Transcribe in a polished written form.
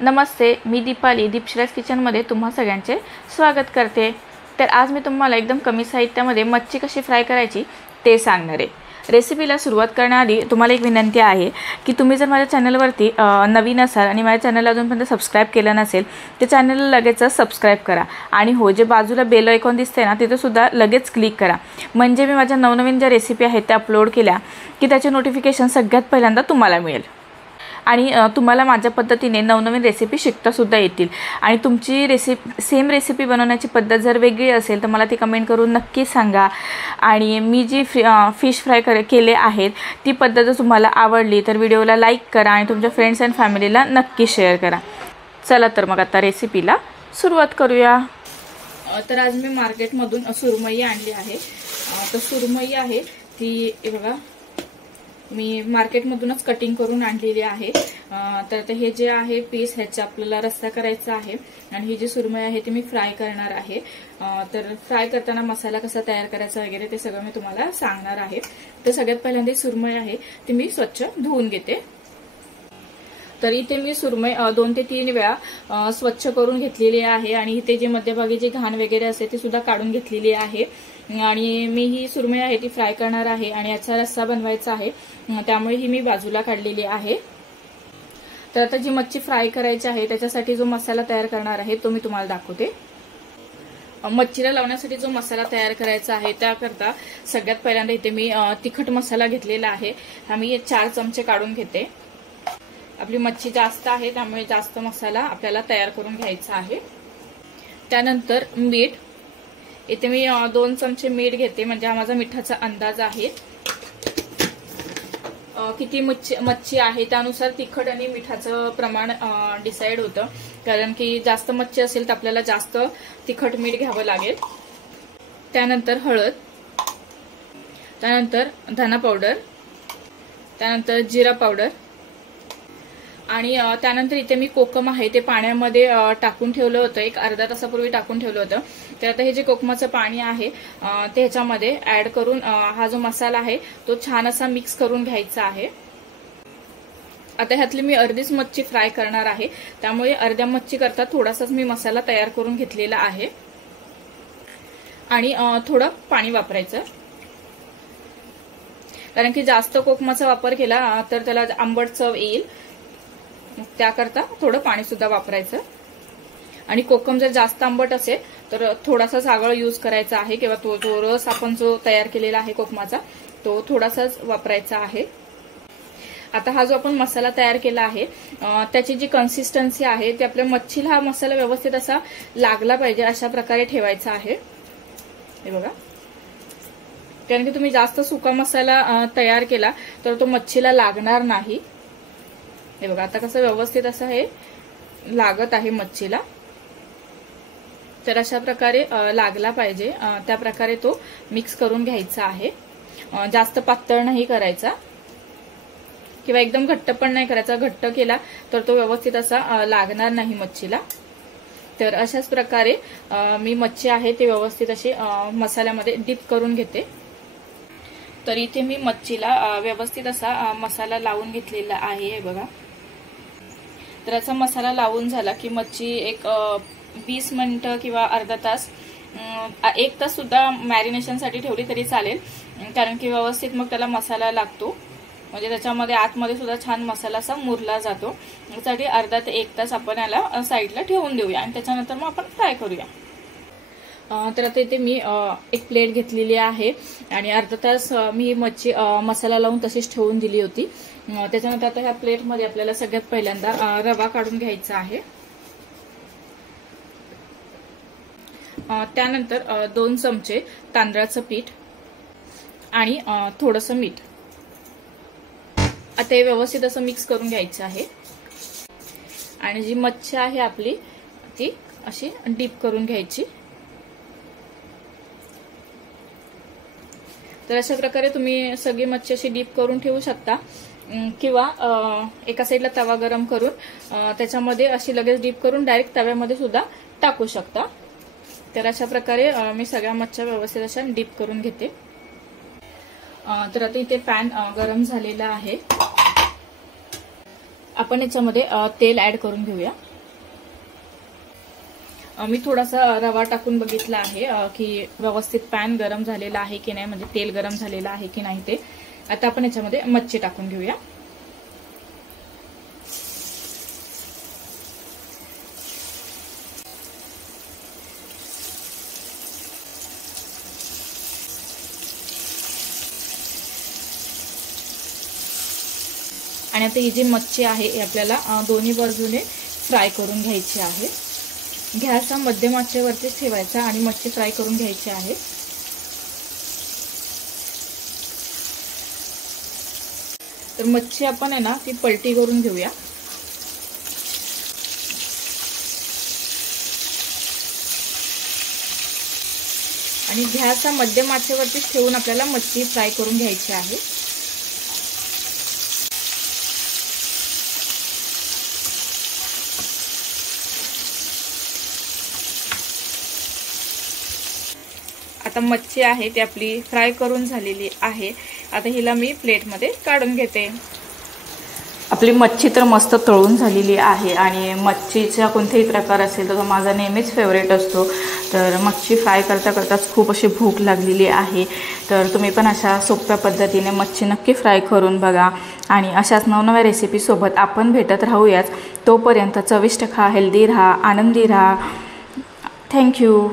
नमस्ते, मी दीपाली दीपश्रेष्ठ किचनमध्ये तुम्हा सगळ्यांचे स्वागत करते। तर आज मी तुम्हाला एकदम कमी साहित्यामध्ये मच्छी कशी फ्राय करायची ते सांगणार आहे। रेसिपीला सुरुवात करण्याआधी तुम्हाला एक विनंती आहे की तुम्ही जर माझ्या चॅनलवरती नवीन असाल आणि माझ्या चॅनलला अजूनपर्यंत सबस्क्राइब केलं नसेल तर चॅनलला लगेच सबस्क्राइब करा आणि हो जे बाजूला बेल आयकॉन दिसते ना तिथे सुद्धा लगेच क्लिक करा, म्हणजे मी माझ्या नवनवीन ज्या रेसिपी आहेत त्या अपलोड केल्या की त्याचे नोटिफिकेशन सगळ्यात पहिल्यांदा तुम्हाला मिळेल आणि तुम्हाला माझ्या पद्धतीने नवनवीन रेसिपी शिकता सुद्धा येतील। आणि तुमची सेम रेसिपी बनवण्याची पद्धत जर वेगळी असेल तर मला ती कमेंट करून नक्की सांगा। आणि मी जी फिश फ्राय केले आहेत ती पद्धत जर तुम्हाला आवडली तर व्हिडिओला लाईक करा आणि तुमच्या फ्रेंड्स अँड फॅमिलीला नक्की शेअर करा। चला तर मग आता रेसिपीला सुरुवात करूया। तर आज मी मार्केटमधून सुरमई आणली आहे। तर सुरमई आहे ती बघा मी मार्केटमधूनच कटिंग करून आणलेली आहे। तर हे जे आहे पीस ह्याचा आपल्याला रस्सा करायचा आहे आणि ही जी सुरमई आहे ती मी फ्राय करणार आहे। तर फ्राय करताना मसाला कसा तयार करायचा वगैरे ते सगळं मी तुम्हाला सांगणार आहे। तर सगळ्यात पहिल्यांदा सुरमई आहे ती मी स्वच्छ धुवून घेते। तर इथे मी सुरमई 2 ते 3 वेळा स्वच्छ करून घेतलेली आहे आणि इथे जे मध्यभागी जी घाण वगैरे असते ती सुद्धा काढून घेतलेली आहे। आणि मी ही सुरमई आहे ती फ्राय करणार आहे आणि याचा रस्सा बनवायचा आहे, त्यामुळे ही मी बाजूला काढलेली आहे। तर आता जी मच्छी फ्राय करायची आहे त्याच्यासाठी जो मसाला तयार करणार आहे तो मी तुम्हाला दाखवते। मच्छीला लावण्यासाठी जो मसाला तयार करायचा आहे त्याकरता सगळ्यात पहिल्यांदा इथे मी तिखट मसाला घेतलेला आहे। हा मी 4 चमचे काढून घेते। आपली मच्छी जास्त आहे त्यामुळे जास्त मसाला आपल्याला तयार करून घ्यायचा आहे। त्यानंतर मीठ, इथे मी 2 चमचे मीठ घेते, म्हणजे हा माझा मिठाचा अंदाज आहे। किती मच्छी आहे त्यानुसार तिखट आणि मिठाचं प्रमाण डिसाइड होतं, कारण की जास्त मच्छी असेल तर आपल्याला जास्त तिखट मीठ घ्यावं लागेल। त्यानंतर हळद, त्यानंतर धना पावडर, त्यानंतर जिरा पावडर आणि त्यानंतर इथे मी कोकम आहे ते पाण्यामध्ये टाकून ठेवलं होतं, एक अर्धा तासापूर्वी टाकून ठेवलं होतं। तर आता हे जे कोकमाचं पाणी आहे ते ह्याच्यामध्ये ऍड करून हा जो मसाला आहे तो छान असा मिक्स करून घ्यायचा आहे। आता ह्यातली मी अर्धीच मच्छी फ्राय करणार आहे, त्यामुळे अर्ध्या मच्छी करता थोडासाच मी मसाला तयार करून घेतलेला आहे आणि थोडं पाणी वापरायचं, कारण की जास्त कोकमाचा वापर केला तर त्याला आंबट चव येईल, त्याकरता थोडं पाणी सुद्धा वापरायचं। आणि कोकम जर जास्त आंबट असेल तर थोडासा सागळ यूज करायचा आहे, किंवा तो जो रस आपण जो तयार केलेला आहे कोकमाचा तो थोडासाच वापरायचा आहे। आता हा जो आपण मसाला तयार केला आहे त्याची जी कन्सिस्टन्सी आहे ती आपल्या मच्छीला हा मसाला व्यवस्थित असा लागला पाहिजे अशा प्रकारे ठेवायचा आहे। हे बघा, कारण की तुम्ही जास्त सुका मसाला तयार केला तर तो मच्छीला लागणार नाही। हे बघा आता कसं व्यवस्थित असं हे लागत आहे मच्छीला, तर अशा प्रकारे लागला पाहिजे त्या प्रकारे तो मिक्स करून घ्यायचा आहे। जास्त पातळ नाही करायचा किंवा एकदम घट्ट पण नाही करायचा, घट्ट केला तर तो व्यवस्थित असा लागणार नाही मच्छीला। तर अशाच प्रकारे मी मच्छी आहे ते व्यवस्थित अशी मसाल्यामध्ये डिप करून घेते। तर इथे मी मच्छीला व्यवस्थित असा मसाला लावून घेतलेला आहे। हे बघा, तर याचा मसाला लावून झाला की मच्छी एक 20 मिनिटं किंवा अर्धा तास, 1 तास सुद्धा मॅरिनेशनसाठी ठेवली तरी चालेल, कारण की व्यवस्थित मग त्याला मसाला लागतो, म्हणजे त्याच्यामध्ये आतमध्ये सुद्धा छान मसाला असा मुरला जातो। त्यासाठी अर्धा ते 1 तास आपण याला साईडला ठेवून देऊया आणि त्याच्यानंतर मग आपण फ्राय करूया। तर आता इथे मी एक प्लेट घेतलेली आहे आणि अर्धा तास मी मच्छी मसाला लावून तशीच ठेवून दिली होती। त्याच्यानंतर आता ह्या प्लेटमध्ये आपल्याला सगळ्यात पहिल्यांदा रवा काढून घ्यायचा आहे। त्यानंतर 2 चमचे तांदळाचं पीठ आणि थोडंसं मीठ, आता हे व्यवस्थित असं मिक्स करून घ्यायचं आहे। आणि जी मच्छी आहे आपली ती अशी डीप करून घ्यायची। तर अशा प्रकारे तुम्ही सगळी मच्छी अशी डीप करून ठेवू शकता, किंवा एका साईडला तवा गरम करून त्याच्यामध्ये अशी लगेच डीप करून डायरेक्ट तव्यामध्ये सुद्धा टाकू शकता। तर अशा प्रकारे मी सगळ्या मच्छ्या व्यवस्थित अशा डीप करून घेते। तर आता इथे पॅन गरम झालेला आहे, आपण याच्यामध्ये तेल ऍड करून घेऊया। मी थोडासा रवा टाकून बघितला आहे की व्यवस्थित पॅन गरम झालेला आहे की नाही, म्हणजे तेल गरम झालेलं आहे की नाही ते. आता आपण याच्यामध्ये मच्छी टाकून घेऊया. आणि आता ही जी मच्छी आहे ही आपल्याला दोन्ही बाजूने फ्राय करून घ्यायची आहे. गॅस हा मध्यम आचेवरतीच ठेवायचा आणि मच्छी फ्राय करून घ्यायची आहे. तर मच्छी आपण आहे ना ती पलटी करून घेऊया. आणि गॅस हा मध्यम आचेवरतीच ठेवून आपल्याला मच्छी फ्राय करून घ्यायची आहे. आता मच्छी आहे ती आपली फ्राय करून झालेली आहे. आता हिला मी प्लेटमध्ये काढून घेते. आपली मच्छी तर मस्त तळून झालेली आहे आणि मच्छीचा कोणताही प्रकार असेल तर तो माझा नेहमीच फेवरेट असतो. तर मच्छी फ्राय करता करताच खूप अशी भूक लागलेली आहे. तर तुम्ही पण अशा सोप्या पद्धतीने मच्छी नक्की फ्राय करून बघा आणि अशाच नवनव्या रेसिपीसोबत आपण भेटत राहूयाच. तोपर्यंत चविष्ट खा, हेल्दी राहा, आनंदी राहा. थँक्यू.